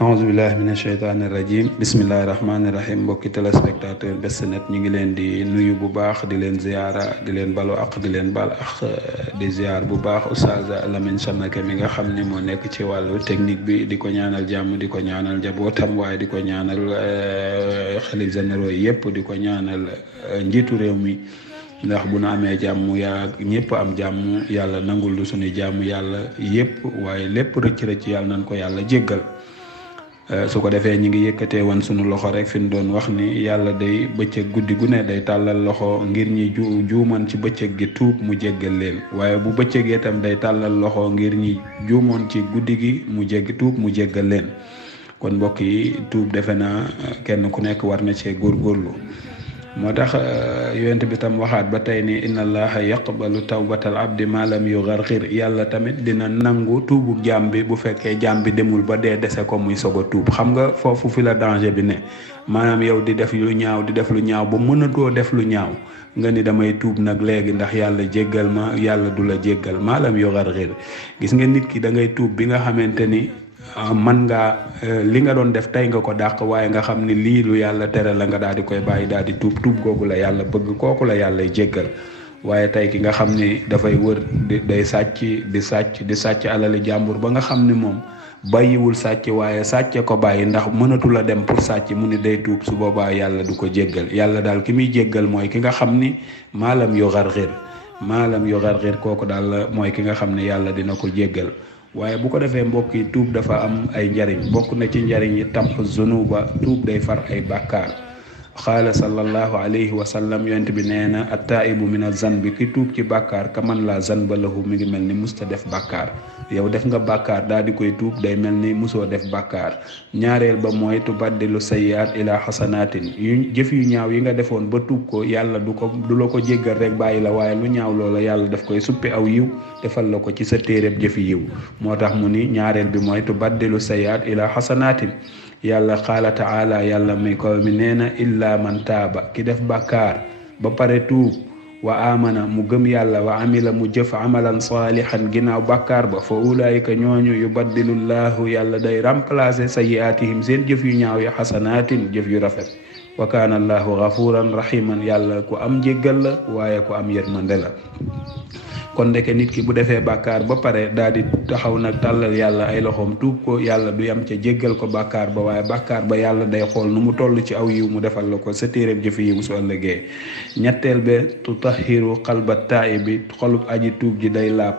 aouzu billahi mina sheytaani rajim bismillahi rahmaani rahim mbokki téléspectateur Best Net ñu ngi leen di nuyu bu baax di leen ziyaara di leen balu ak di leen bal ak di ziyaar bu baax Oustaz Lamine Samake mi nga xam ne moo nekk ci wàllu technique bi di ko ñaanal jàmm di ko ñaanal njabootam waaye di ko ñaanal xalif généraux yépp di ko ñaanal njiitu réew mi ndax bu nu amee jàmm yaa ñëpp am jàmm yàlla nangul du suñu jàmm yàlla yépp waaye lépp rëcc-rëcc yàlla nañ ko yàlla jéggal su ko defee ñi ngi yëkkatee woon sunu loxo rek fi ñu doon wax ni yàlla day bëccëg guddi gu ne day tàllal loxo ngir ñi juumoon ci bëccëg gi tuub mu jéggal leen waaye bu bëccëgee itam day tàllal loxo ngir ñi juumoon ci guddi gi tuub mu jéggal leen kon mbokk yi tuub defe naa kenn ku nekk war na cee góorgóorlu moo tax yonent bi tam waxaat ba tey ni inna allaha yaqbalu tawbatal abdi ma lam yugargir yàlla tamit dina nangu tuubu jaam bi bu fekkee jaam bi demul ba dee dese ko muy soog a tuub xam nga foofu fi la danger bi ne maanaam yow di def lu ñaaw ba mënatoo def lu ñaaw nga ni damay tuub nag léegi ndax yàlla jéggal ma yàlla du la jéggal ma lam yugargir gis nga nit ki da ngay tuub bi nga xamante ni man ngaa li nga doon def tey nga ko dàq waaye nga xam ni lii lu yàlla tere la nga daal di koy bàyyi daal di tuub googu la yàlla bëgg kooku la yàlla jéggal waaye tey ki nga xam ni dafay wër day sàcc alali jàmbur ba nga xam ni moom bàyyiwul sàcc waaye sàcce ko bàyyi ndax mënatu la dem pour sàcc mu ni day tuub su boobaa yàlla du ko jéggal yàlla daal ki muy jéggal mooy ki nga xam ni maalam yu garxir kooku daal mooy ki nga xam ne yàlla dina ko jéggal waaye bu ko defee mbokk yi tuub dafa am ay njariñ bokk na ci njariñ yi tamxu zunuba tuub day far ay bàkkaar xaala sallallahu alayhi wa sallam yonent bi nee na attaibu min azanbi ki tuub ci bàkkaar ka man la zanba lahu mi ngi mel ni musta def bàkkaar yow def nga bàkkaar daal di koy tuub day mel ni musoo def bàkkaar ñaareel ba mooy tubaddilu sayyi'at ila xasanaatin jëf yu ñaaw yi nga defoon ba tuub ko yàlla du la ko jéggal rek bàyyi la waaye lu ñaaw loola yàlla daf koy suppi aw yiw defal la ko ci sa téereb jëfi yiw moo tax mu ni ñaareel bi mooy tubaddilu sayyi'at ila xasanaatin yàlla qaala taala yàlla mi ko mi nee na illa man taaba ki def bàkkaar ba pare tuub wa amana mu gëm yàlla wa amila mu jëf amalan saalihan ginnaaw bàkkaar ba fa ulaayika ñooñu yubaddilullahu yàlla day remplacer sayyi'atihim seen jëf yu ñaaw yi xasanaatin jëf yu rafet wa kaana allahu ghafuran rahiman yàlla ku am njéggal la waaye ku am yërmande la kon ndeke nit ki bu defee bàkkaar ba pare daal di taxaw nag tàllal yàlla ay loxoom tuub ko yàlla du yam ca jéggal ko bàkkaar ba waaye bàkkaar ba yàlla day xool nu mu toll ci aw yiw mu defal la ko sa téeréb jëfi yiw su ëllëgee ñetteel be tutahiru qalba taa'ibi xolub aji tuub ji day laab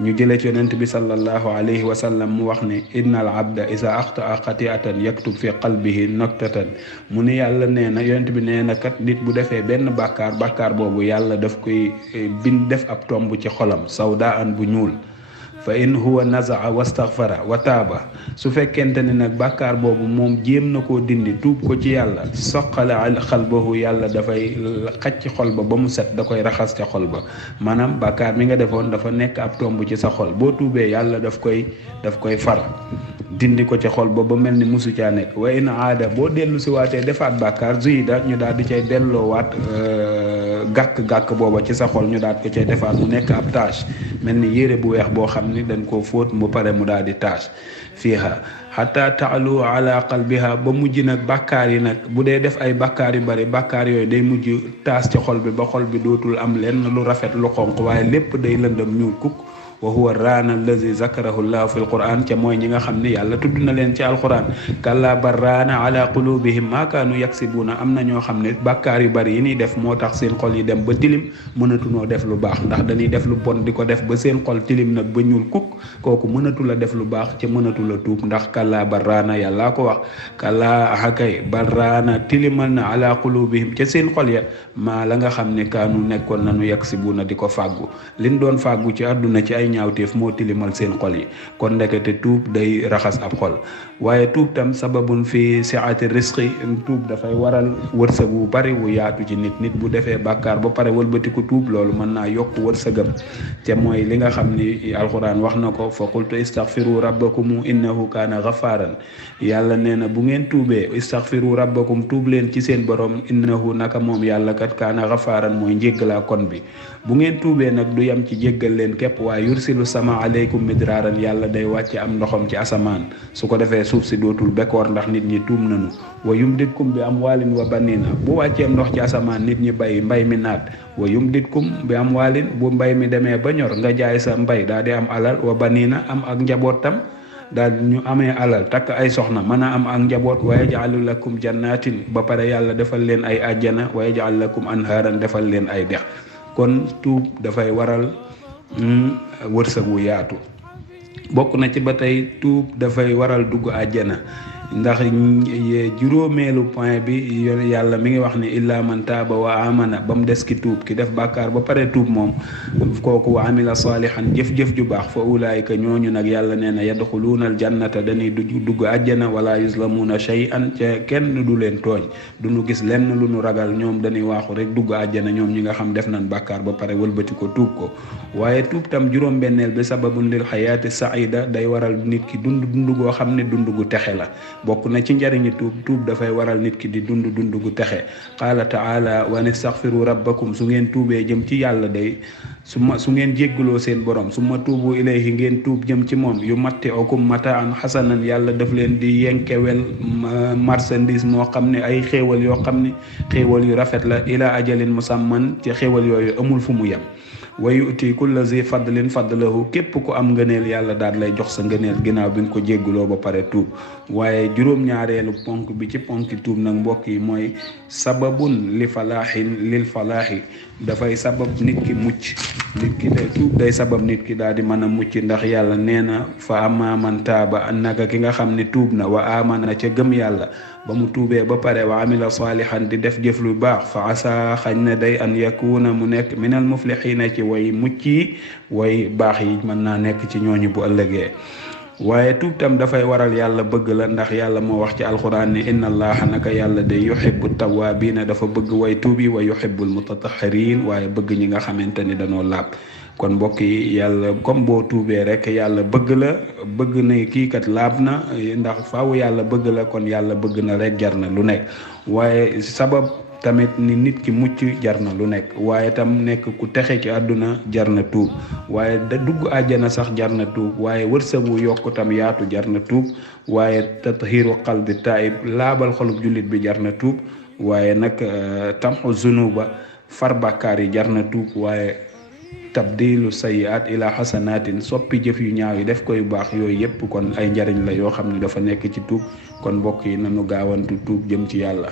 ñu jëlee ci yonent bi sallallahu alayhi wa sallam mu wax ne innal abda isa axtaa xati'atan yaktub fi qalbihi noktatan mu ni yàlla nee na yonent bi nee na kat nit bu defee benn bàkkaar boobu yàlla daf koy def ab tomb ci xolam sawdaan bu ñuul fa in huwa nazaa wastaghfara wa taaba su fekkente ne nag bàkkaar boobu moom jéem na koo dindi tuub ko ci yàlla soqala xalbahu yàlla dafay xacc xol ba mu set da koy raxas ca xol ba maanaam bàkkaar mi nga defoon dafa nekk ab tomb ci sa xol boo tuubee yàlla daf koy far dindi ko ci xol ba mel ni musu caa nekk wa in aada boo dellu si waatee defaat bàkkaar zuyida ñu daal di cay delloowaat gàkk-gàkk booba ci sa xol ñu daal ko cay defaat mu nekk ab tâche mel ni yére bu weex boo xam ni dañ koo fóot mu pare mu daal di tâche fiiha hatta taalu ala qalbiha ba mujj nag bàkkaar yi nag bu dee def ay bàkkaar yu bari bàkkaar yooyu day mujj taas ci xol bi ba xol bi dootul am lenn lu rafet lu xonq waaye lépp day lëndëm ñuul kukk wa huwa raana allazi zakarahu llahu fi alquran ca mooy ñi nga xam ne yàlla tudd na leen ci alquran kalla bar raana ala qulubihim ma kaanu yaksibuuna am na ñoo xam ne bàkkaar yu bari yi ñuy def moo tax seen xol yi dem ba tilim mënatunoo def lu baax ndax dañuy def lu bon di ko def ba seen xol tilim nag ba ñuul kukk kooku mënatu la def lu baax ca mënatu la tuub ndax kalla bar raana yàllaa ko wax kalla ahakay bar raana tilimal na ala qulubihim ca seen xol ya maa la nga xam ne kaanu nekkoon nañu yaksibuuna di ko fàggu liñ doon fàggu ci àdduna ci ay ñaawteef moo tilimal seen xol yi kon ndekete tuub day raxas ab xol waaye tuub tam sababun fi si'ati risqi tuub dafay waral wërsëg wu bari wu yaatu ci nit bu defee bàkkaar ba pare wëlbatiku tuub loolu mën naa yokk wërsëgam te mooy li nga xam ni alxuraan wax na ko fa qultu istaghfiru rabbakum innahu kaana ghaffaran yàlla nee na bu ngeen tuubee istaghfiru rabbakum tuub leen ci seen borom innahu naka moom yàlla kat kaana ghaffaran mooy njéggalaa kon bi bu ngeen tuubee nag du yam ci jéggal leen képp waaye yursilu sama aleykum midraaran yàlla day wàcce am ndoxam ci asamaan su ko defee suuf si dootul bekkoor ndax nit ñi tuum nañu wa yumditkum bi amwaalin wa baniina bu wàcceem ndox ci asamaan nit ñi bay mbay mi naat wa yumditkum bi amwaalin bu mbay mi demee ba ñor nga jaay sa mbay daal di am alal wa baniina am ak njabootam daal ñu amee alal takk ay soxna mën a am ak njaboot wa yaj'alu lakum jannatin ba pare yàlla defal leen ay àjjana wa yaj'al lakum anhaaran defal leen ay dex kon tuub dafay waral wërsëg wu yaatu bokk na ci ba tey tuub dafay waral dugg àjjana ndax juróomeelu point bi yàlla mi ngi wax ni illaa man taaba wa amana ba mu des ki tuub ki def bàkkaar ba pare tuub moom kooku wa amila saalihan jëf-jëf ju baax fa ulaayika ñooñu nag yàlla nee na yadxuluuna aljannata dañuy dugg àjjana wala yuzlamuuna shay'an ca kenn du leen tooñ duñu gis lenn lu nu ragal ñoom dañuy waaxu rek dugg àjjana ñoom ñi nga xam def nañ bàkkaar ba pare wëlbati ko tuub ko waaye tuub tam juróom-benneel bi sababun lil xayaati saida day waral nit ki dund goo xam ne dund gu texe la bokk na ci njariñi tuub dafay waral nit ki di dund gu texe qaala taala wa nastaghfiru rabbakum su ngeen tuubee jëm ci yàlla day su ngeen jéggaloo seen borom su ma tuubu ilayhi ngeen tuub jëm ci moom yu matti'ukum mataan xasanan yàlla daf leen di yenkewel marchandise moo xam ne ay xéewal yoo xam ne xéewal yu rafet la ila ajalin musamman ci xéewal yooyu amul fu mu yem wa yu'ti kulla zi fadlin fadlahu képp ku am ngëneel yàlla daal lay jox sa ngëneel ginnaaw bi nga ko jégguloo ba pare tuub waaye juróom-ñaareelu ponk bi ci ponki tuub nag mbokk yi mooy sababun lil falaahi dafay sabab nit ki mucc nit ki day tuub day sabab nit ki daal di mën a mucc ndax yàlla nee na fa amma man taaba naka ki nga xam ne tuub na wa amana ca gëm yàlla ba mu tuubee ba pare wa amila saalihan di def jëf lu baax fa asa xañ na day an yakuna mu nekk minal muflixiina ci way mucc yi way baax yi mën naa nekk ci ñooñu bu ëllëgee waaye tuub tam dafay waral yàlla bëgg la ndax yàlla moo wax ci alxuraan ni inna allaha naka yàlla day yuhibbu tawaabiina dafa bëgg way tuub yi wa yuhibbul mutatahhiriin waaye bëgg ñi nga xamante ni dañoo laab kon mbokk yi yàlla comme boo tuubee rek yàlla bëgg la bëgg na kii kat laab na ndax faaw yàlla bëgg la kon yàlla bëgg na rek jar na lu nekk waaye sabab tamit ni nit ki mucc jar na lu nekk waaye tam nekk ku texe ci àdduna jar na tuub waaye da dugg àjjana sax jar na tuub waaye wërsëgu yokk tam yaatu jar na tuub waaye tathiru qalbi taib laabal xolub jullit bi jar na tuub waaye nag tamxu zunuba far bàkkaar yi jar na tuub waaye tabdilu sayiat ila xasanatin soppi jëf yu ñaaw yi def koy baax yooyu yépp kon ay njariñ la yoo xam ne dafa nekk ci tuub kon mbokk yi nanu gaawantu tuub jëm ci yàlla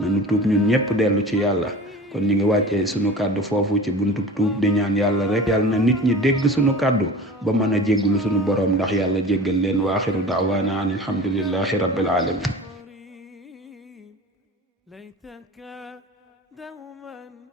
nanu tuub ñun ñëpp dellu ci yàlla kon ñu ngi wàccee sunu kàddu foofu ci buntub tuub di ñaan yàlla rek yàlla na nit ñi dégg sunu kàddu ba mën a jégglu sunu borom ndax yàlla jéggal leen wa axiru da'waana an alhamdulillahi rabbil alamin laytaka dawman